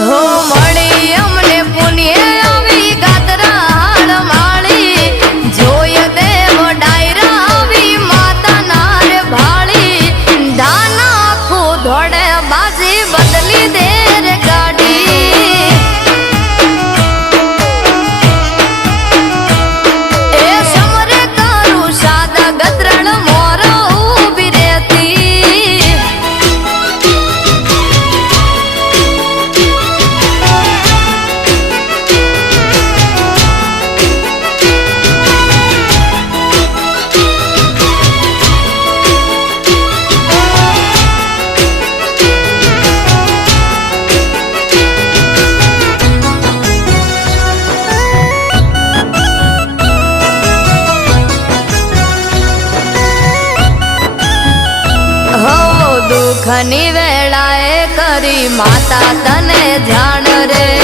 હો મળી અમને પુણ્ય આવી ગાતરા હાળ માળી જોય દેવ ડાયરા આવી માતા નાર ભાળી ધાના આખું ધોડે બાજી બદલી દે રે ગાડી એ સમરે કરું સાદા ગતરણ મોરો ઊભી રહેતી દુઃખની વેળાએ કરી માતા તને જાણ રે